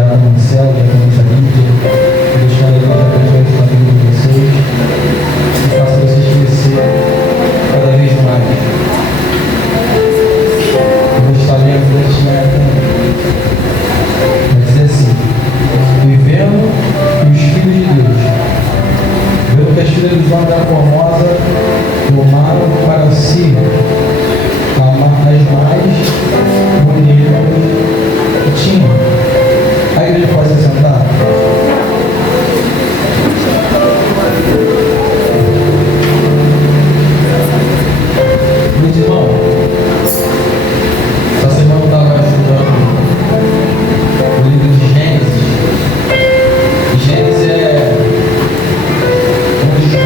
Diácono Marcelo, Diácono Lídia, deixar a igreja presente na vida de vocês e faça vocês crescer cada vez mais. Eu vou estar lendo deste método. Vai dizer assim: vivendo os filhos de Deus, vendo que as filhas dos homens da Formosa tomaram para si as mais bonitas que tinham. A igreja pode se sentar? Meus irmãos, essa semana eu estava estudando o livro de Gênesis. Gênesis é um dos que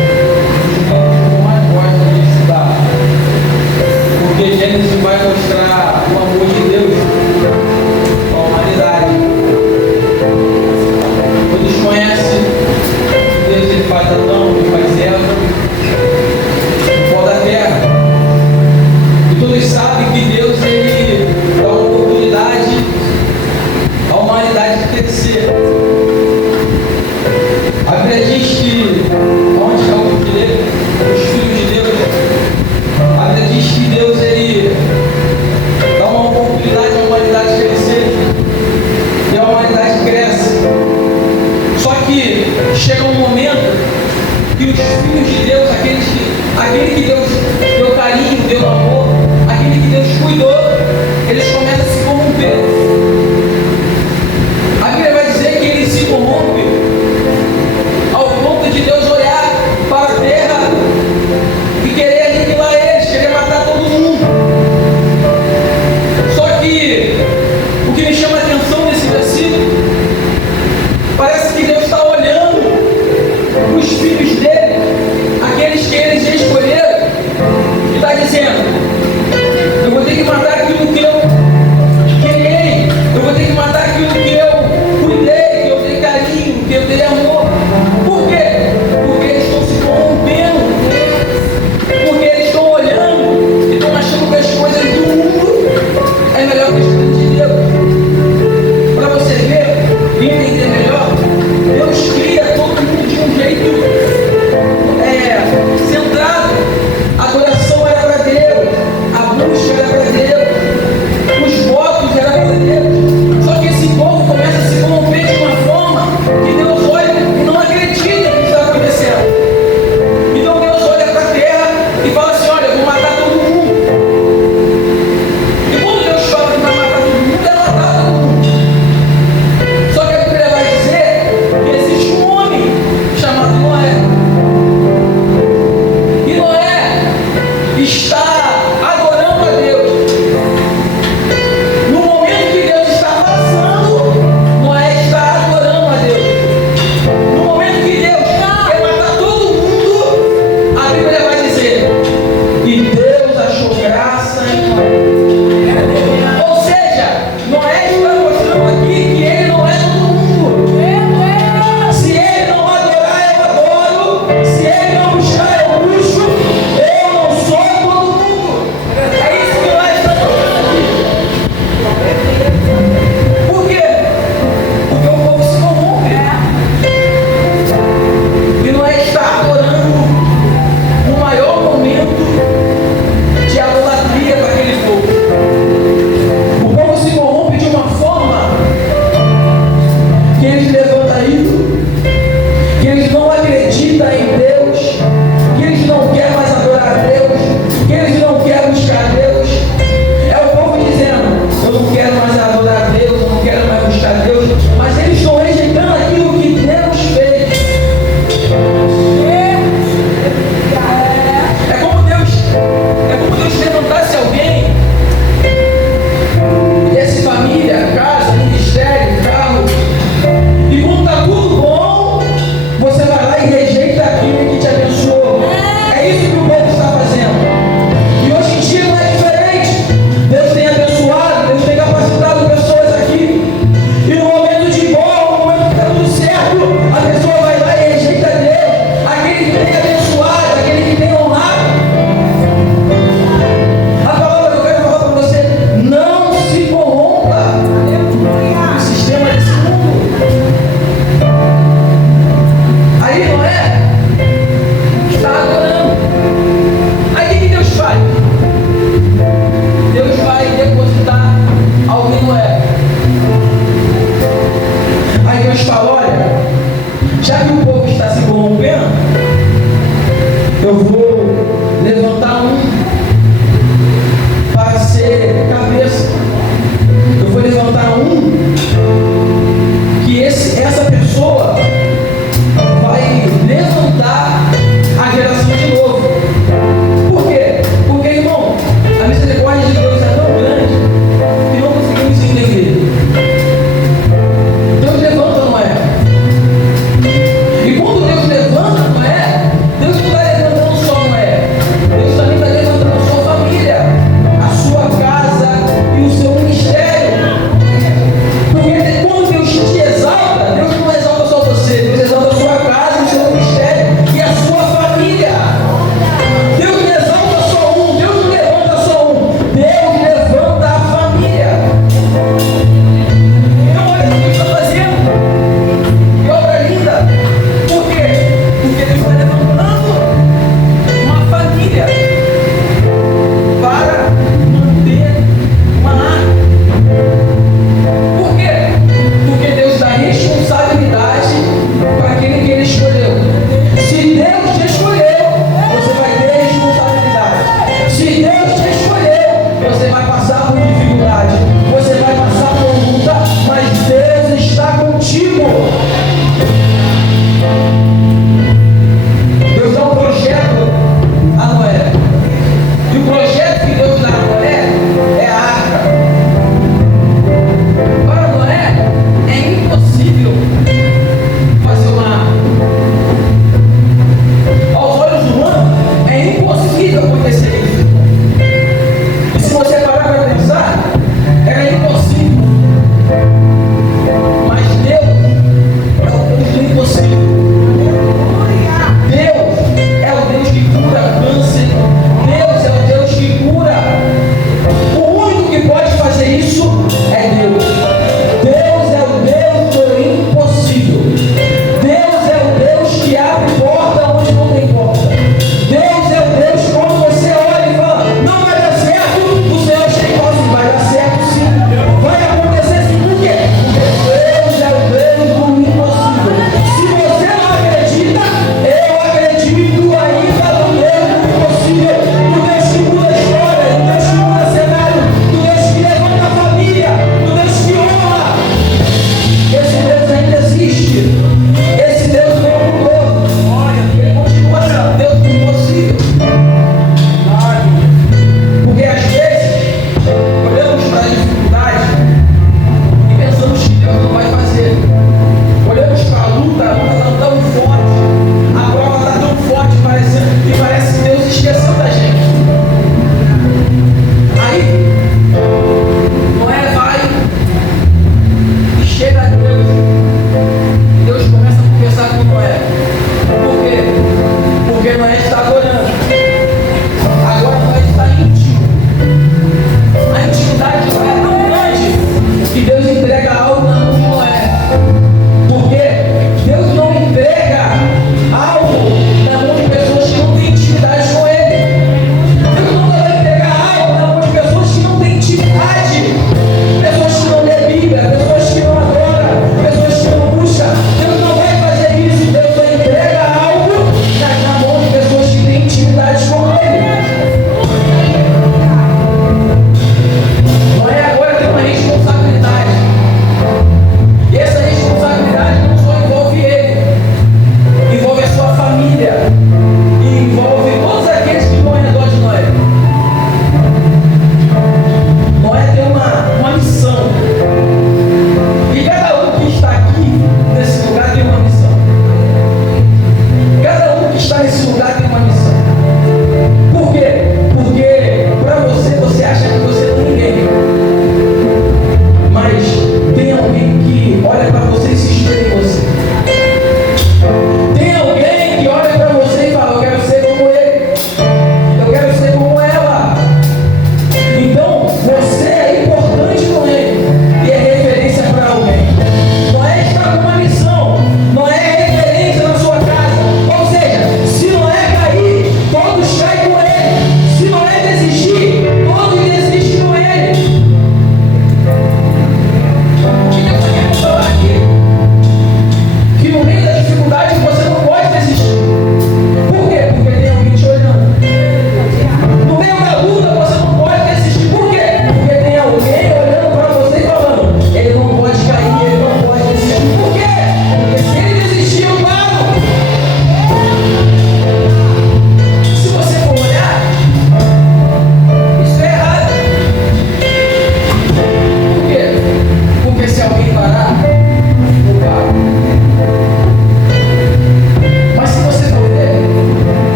eu mais gosto de estudar, porque Gênesis vai mostrar o amor de Deus com a humanidade. Todos conhecem que Deus ele faz Adão, ele faz Eva, o pó da terra. E todos sabem que Deus ele dá uma oportunidade à humanidade de crescer. A Bíblia diz que onde está o filho, os filhos de Deus, a Bíblia diz que Deus ele dá uma oportunidade à humanidade crescer e a humanidade cresce. Só que chega um momento que os filhos de Deus, aquele que Deus deu carinho, deu amor, aquele que Deus cuidou, eles começam a se corromper. A Bíblia vai dizer que eles se corrompem ao ponto de Deus olhar para a terra e querer aniquilar eles, querer matar todo mundo. Só que o que me chama a atenção nesse versículo, parece que Deus está olhando os filhos dele, aqueles que eles já escolheram, e está dizendo: eu vou ter que matar aquilo que eu criei, eu vou ter que matar aquilo que eu cuidei, que eu dei carinho, que eu dei amor. Por quê? Porque eles estão se corrompendo, porque eles estão olhando e estão achando que as coisas do mundo é melhor que as coisas de Deus. Para você ver e entender melhor, Deus cria todo mundo de um jeito centrado. A adoração era para Deus, a busca era para Deus, os votos eram para Deus. Só que esse povo começa a se corromper de uma forma que Deus olha e não acredita que está acontecendo. Então Deus olha para a terra e fala assim: olha, eu vou matar todo mundo. E quando Deus fala que vai matar todo mundo, é matar todo mundo. Só que a Bíblia vai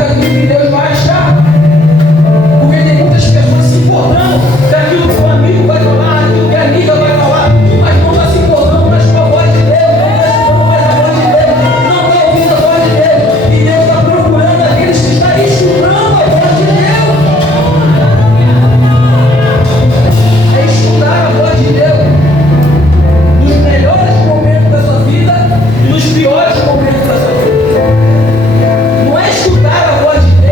daquilo que Deus vai achar. Porque tem muitas pessoas se importando daquilo que o amigo vai falar, daquilo que a amiga vai falar, mas não está se importando mais com a voz de Deus, não está escutando mais a voz de Deus, não está ouvindo a voz de Deus. E Deus está procurando aqueles que estão escutando a voz de Deus. É escutar a voz de Deus nos melhores momentos da sua vida e nos piores momentos da sua vida. Não é escutar a voz de Deus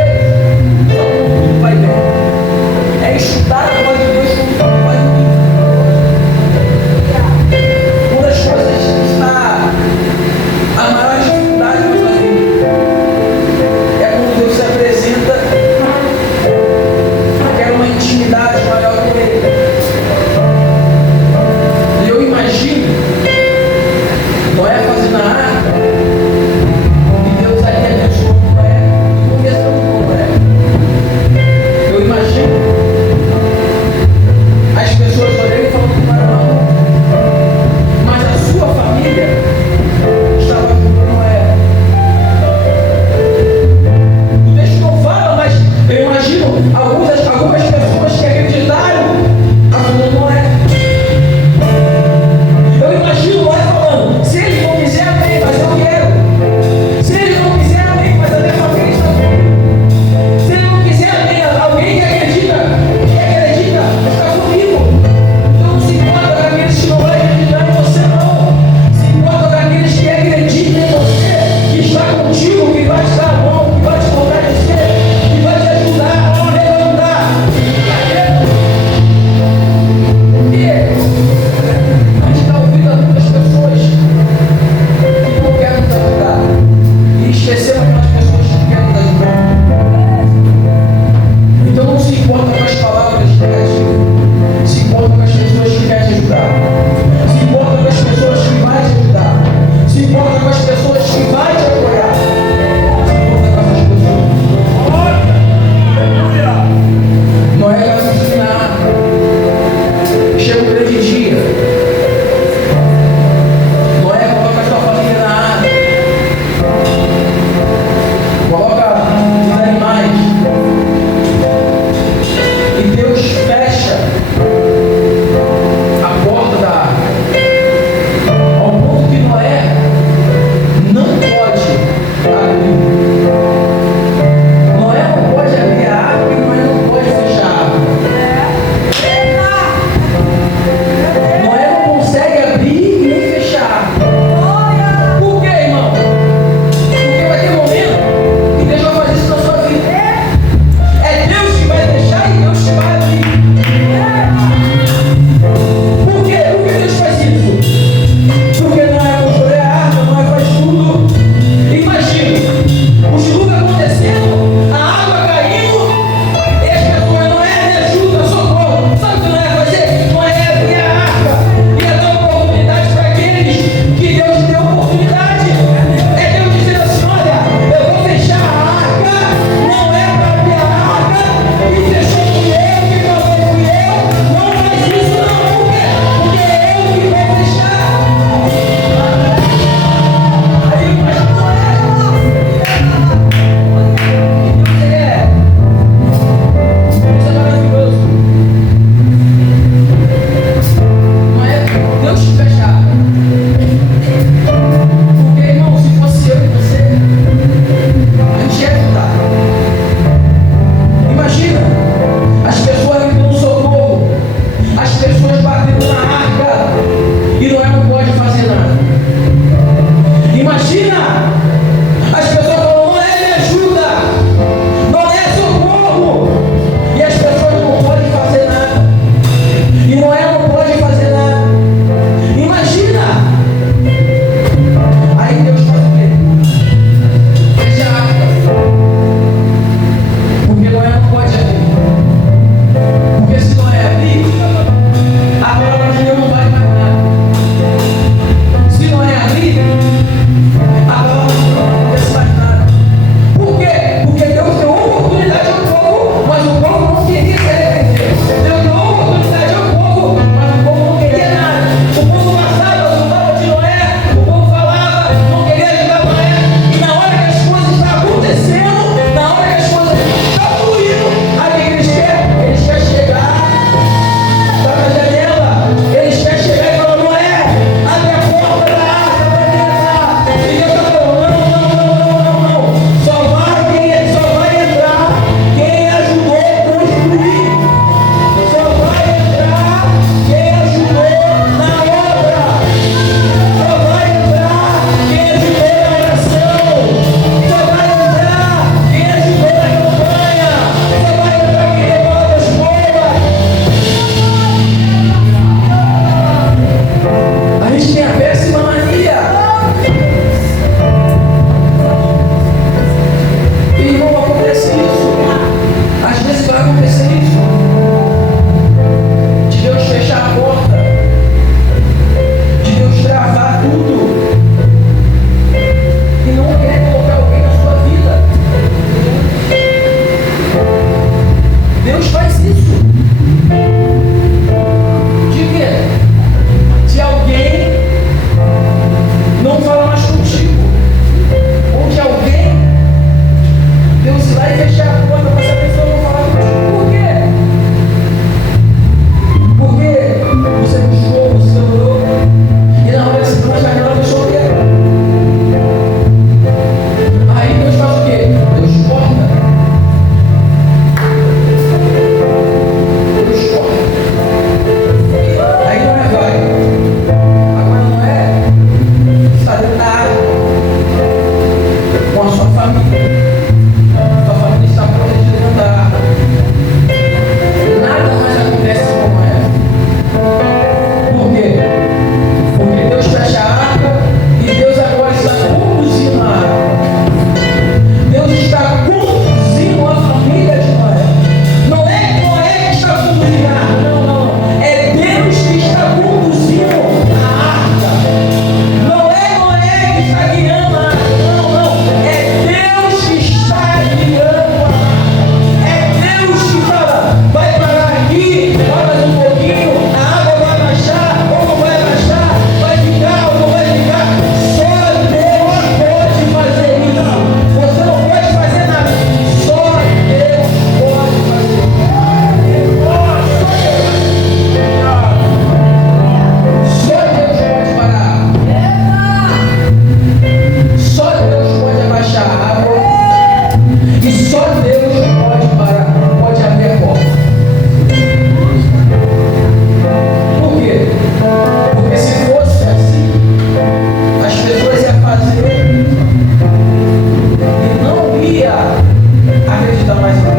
acreditar mais em Deus.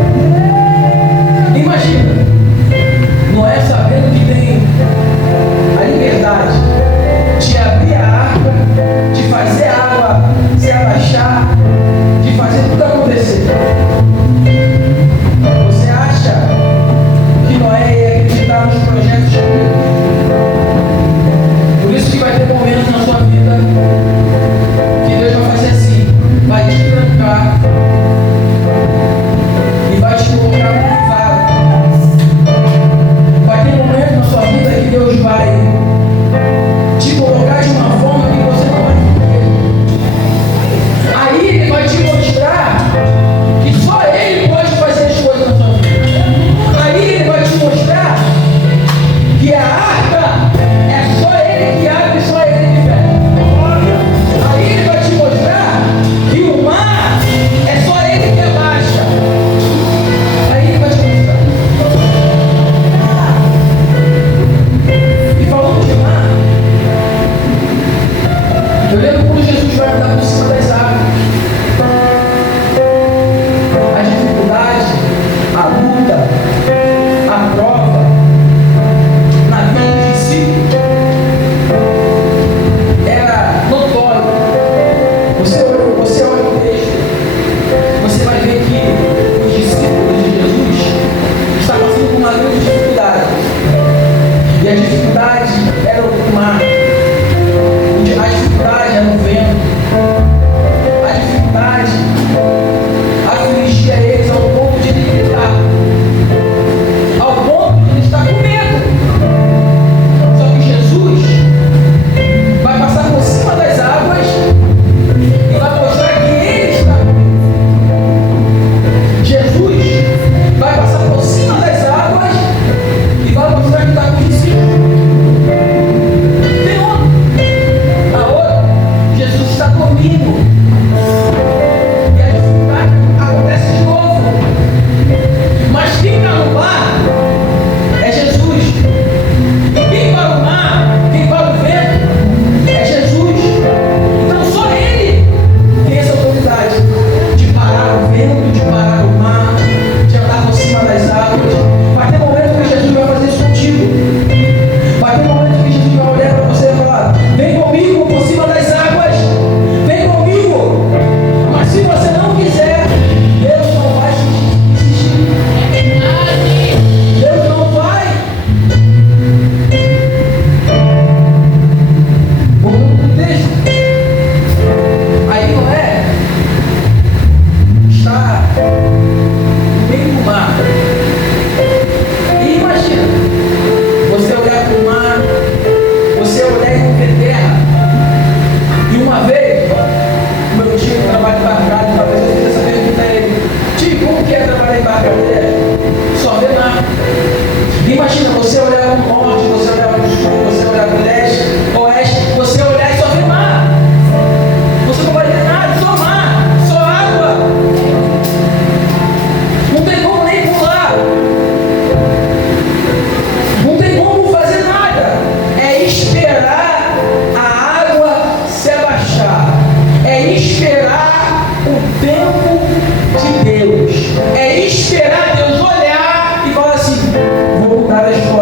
Imagina, Noé sabendo que tem a liberdade de abrir a arca, de fazer a água se abaixar, de fazer tudo acontecer. Você acha que Noé ia acreditar nos projetos de Deus? Por isso que vai ter momentos na sua vida que Deus vai fazer assim, vai te trancar e vai te colocar no privado. Vai ter momentos na sua vida que Deus vai te colocar de uma forma que você não vai entender. Aí Ele vai te mostrar que só Ele pode fazer as coisas na sua vida. Aí Ele vai te mostrar que a arca é só Ele que abre, só Ele que fecha. Aí Ele vai te mostrar que o mar é só Ele que abaixa. Aí Ele vai te mostrar. E falando de mar, eu lembro quando Jesus vai andar por cima das águas. A dificuldade, a luta, a prova na vida dos discípulos era notório. Você olha o texto, você vai ver que os discípulos de Jesus estavam passando por uma grande dificuldade. E a dificuldade era o mar. A dificuldade era o vento. A dificuldade afligia eles ao ponto de ele gritar, ao ponto de ele estar com medo. Só que Jesus vai passar por cima das águas e vai mostrar que Ele está comigo. Jesus vai passar por cima das águas e vai mostrar que está com os discípulos. Tem outra. A outra, Jesus está comigo. E a dificuldade acontece de novo. Mas quem está no mar é Jesus. E quem vai no mar, quem vai no vento é Jesus. Então só Ele tem essa autoridade de parar o vento, de parar o mar, de andar por cima das águas. Vai ter momento que Jesus vai fazer isso contigo. Vai ter momento que Jesus vai olhar para você e falar: vem comigo por cima das águas, vem comigo. Mas se você não quiser, Deus não vai insistir. Deus não vai. Voltando pro texto. Aí Noé está no meio do mar. E imagina, você olhar para o mar, você olhar e não ver terra. E uma vez, o meu tio trabalha embarcado, talvez eu fiz essa pergunta a ele: tio, como que é trabalhar embarcado? Só ver mar. Imagina você olhar para o norte, você olhar para o sul, você olhar para o leste, oeste, você olhar e só ver mar. Você não vai ver nada, só mar, só água. Não tem como nem pular. Não tem como fazer nada. É esperar a água se abaixar. É esperar o tempo de Deus. É esperar Deus olhar e falar assim: vou mudar a história.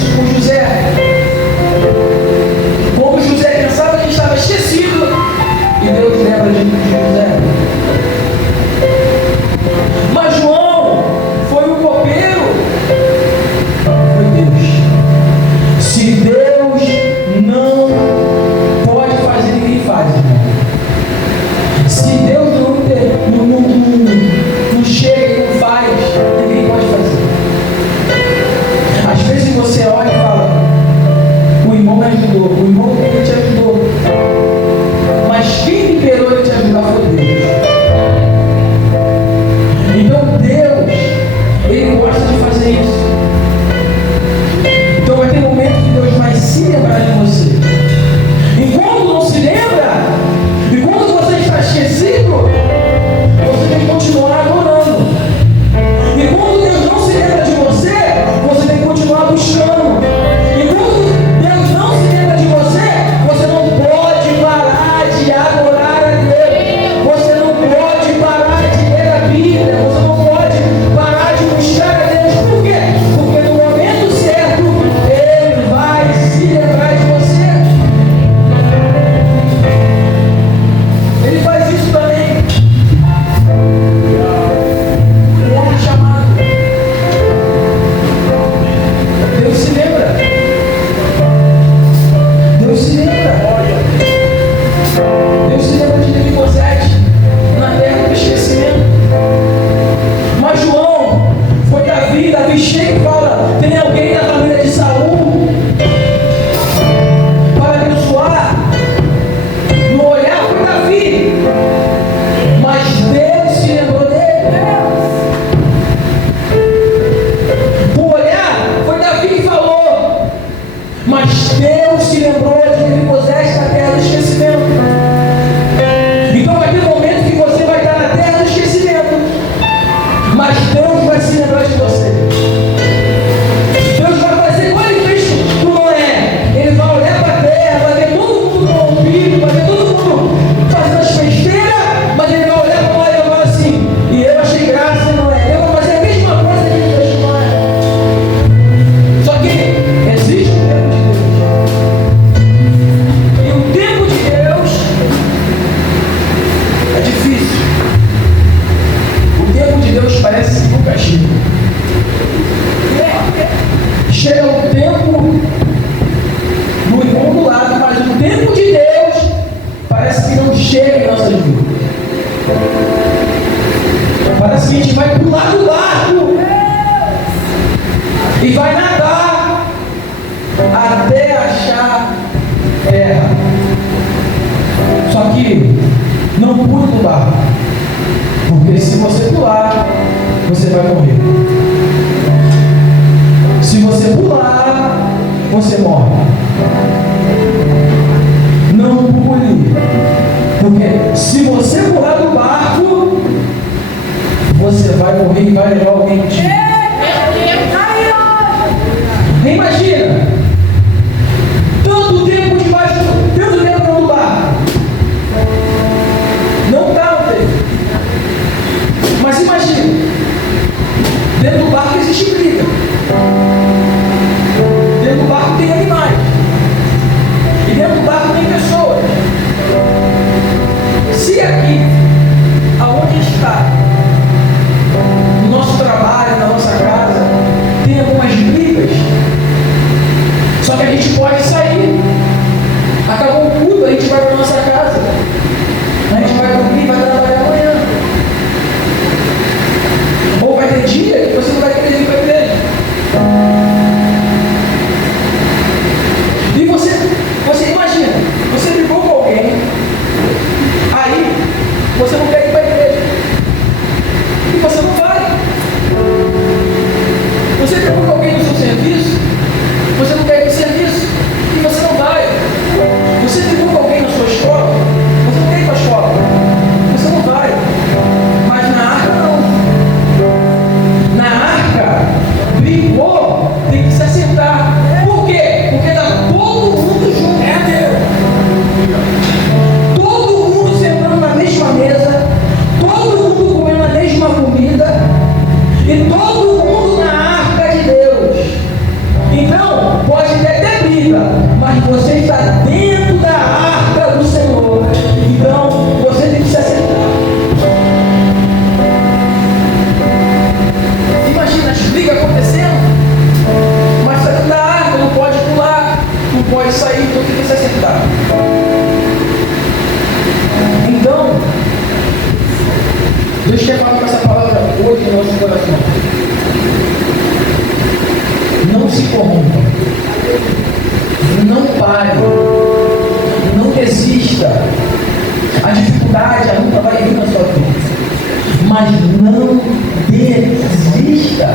isso com José. Como José pensava que estava esquecido, e Deus lembra de José. Mas João foi o copeiro. Foi Deus. Se Deus não pode fazer, ninguém faz, irmão. Se Deus não chega e não faz, ninguém pode fazer. Às vezes você olha e fala: o irmão me ajudou, o irmão te ajudou. Mas quem liberou ele te ajudar foi Deus. Então Deus, Ele gosta de fazer isso. Então vai ter momento que Deus vai se lembrar de você. Enquanto não se lembra, enquanto você está esquecido, você tem que continuar adorando. Enquanto Deus não se lembra de você, você tem que continuar buscando. Enquanto Deus não se lembra de você, você não pode parar de adorar a Deus. Você não pode parar de ler a Bíblia. Você não pode parar de buscar a Deus. Por quê? Porque no momento certo, Ele vai se lembrar de você. Ele faz isso também. Um homem chamado. Deus se lembra. Deus se lembra. Deus se lembra de Mefibosete na terra do esquecimento. Mas João foi Davi. Davi chega e fala: tem alguém da família de Saul para abençoar? No olhar foi Davi, mas Deus se lembrou dele. No olhar foi Davi que falou, mas Deus se lembrou de Mefibosete na terra do esquecimento. Então vai ter um momento que você vai estar na terra do esquecimento, mas Deus vai se lembrar de você. Deus vai fazer igual Ele fez com Noé. Ele vai olhar para a terra, vai ver todo mundo corrompido, vai ver todo mundo fazendo as besteiras, mas Ele vai olhar para Noé e vai falar assim: e eu achei graça em Noé. Eu vou fazer a mesma coisa que Ele fez com Noé. Só que existe um tempo de Deus. E o tempo de Deus é difícil. O tempo de Deus parece que nunca chega. Chega o tempo no irmão do lado, mas o tempo de Deus parece que não chega em nossas vidas. Parece que a gente vai pular do barco e vai nadar até achar terra. Só que não pule do barco, porque se você pular, você vai morrer. Se você pular, você morre. Não pule, porque se você pular do barco, você vai morrer e vai levar alguém contigo. Imagina, tanto tempo debaixo, tanto tempo dentro do barco. Não está no tempo. Mas imagina, dentro do barco existe briga. Dentro do barco tem animais. E dentro do barco tem pessoas. Se aqui, aonde está, no nosso trabalho, na nossa casa, tem algumas brigas, só que a gente pode sair. Acabou o culto, a gente vai para a nossa casa. A gente vai dormir, vai trabalhar amanhã. Ou vai ter dia que você não vai querer ir para a igreja. E você imagina, você brigou com alguém, aí você não quer ir para a igreja. E você não vai. Você brigou com alguém no seu serviço, você não quer ir para o serviço. E você não vai. Você brigou com alguém na sua escola, vida, mas você está dentro da arca do Senhor. Então você tem que se acertar. Imagina as brigas acontecendo, mas está dentro da arca, não pode pular, não pode sair, então tem que se acertar. Então, Deus quer falar com essa palavra hoje no nosso coração. Não se corrompa. Não pare. Não desista. A dificuldade, a luta vai vir na sua vida. Mas não desista.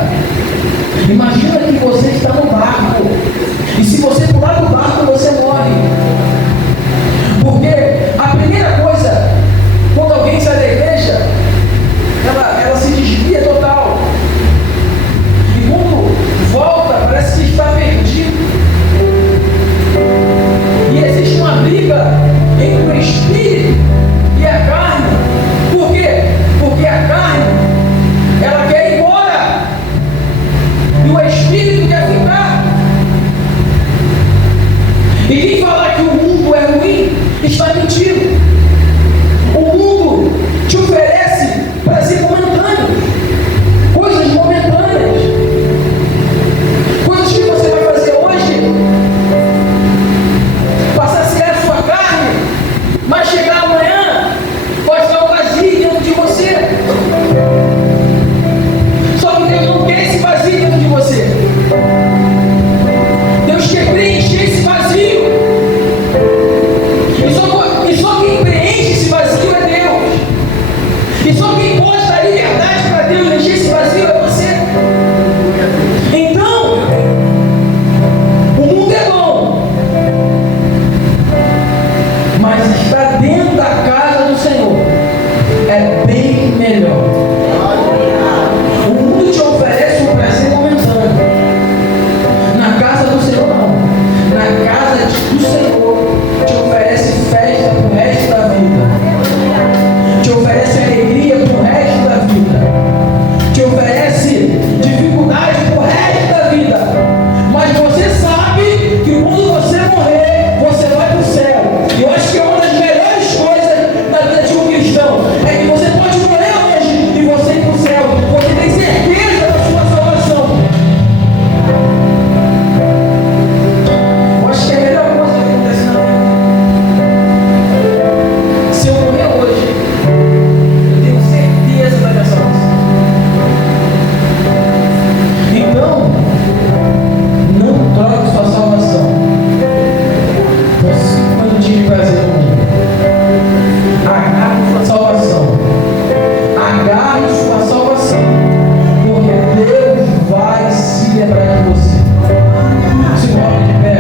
Imagina que você está no barco. E se você pular do barco, você morre. Porque a primeira coisa, quando alguém sai da igreja, ela se desvia total. E quando volta, parece que está perdido. E existe uma briga entre o espírito e a carne. Por quê? Porque a carne, ela quer ir embora. E o espírito quer ficar. E quem falar que o mundo é ruim, está mentindo. O mundo te oferece prazer momentâneo, coisas momentâneas, coisas que você vai fazer hoje, passar a ser a sua carne, mas chegar amanhã, pode estar um vazio dentro de você. Só que Deus não quer esse vazio dentro de você. Deus quer preencher esse vazio. E só quem preenche esse vazio é Deus. E só quem pode dar liberdade para Deus encher esse vazio é você. Então, o mundo é bom, mas estar dentro da casa do Senhor é bem melhor. O mundo te oferece um prazer momentâneo. Na casa do Senhor não. Na casa do Senhor te oferece festa pro resto da vida. Te oferece alegria pro resto da vida. Te oferece dificuldade pro resto da vida. Mas você sabe que quando você morrer, você vai pro céu. E eu acho que é uma das melhores coisas na vida de um cristão é que você pode morrer hoje e você ir pro céu. Você tem certeza da sua salvação. Eu acho que é a melhor coisa que acontece na vida. Se eu morrer hoje, eu tenho certeza da minha salvação. Então, não troque sua salvação por 5 minutinhos de prazer no mundo. Agarre sua salvação. Agarre sua salvação. Porque Deus vai se lembrar de você. Se coloque de pé.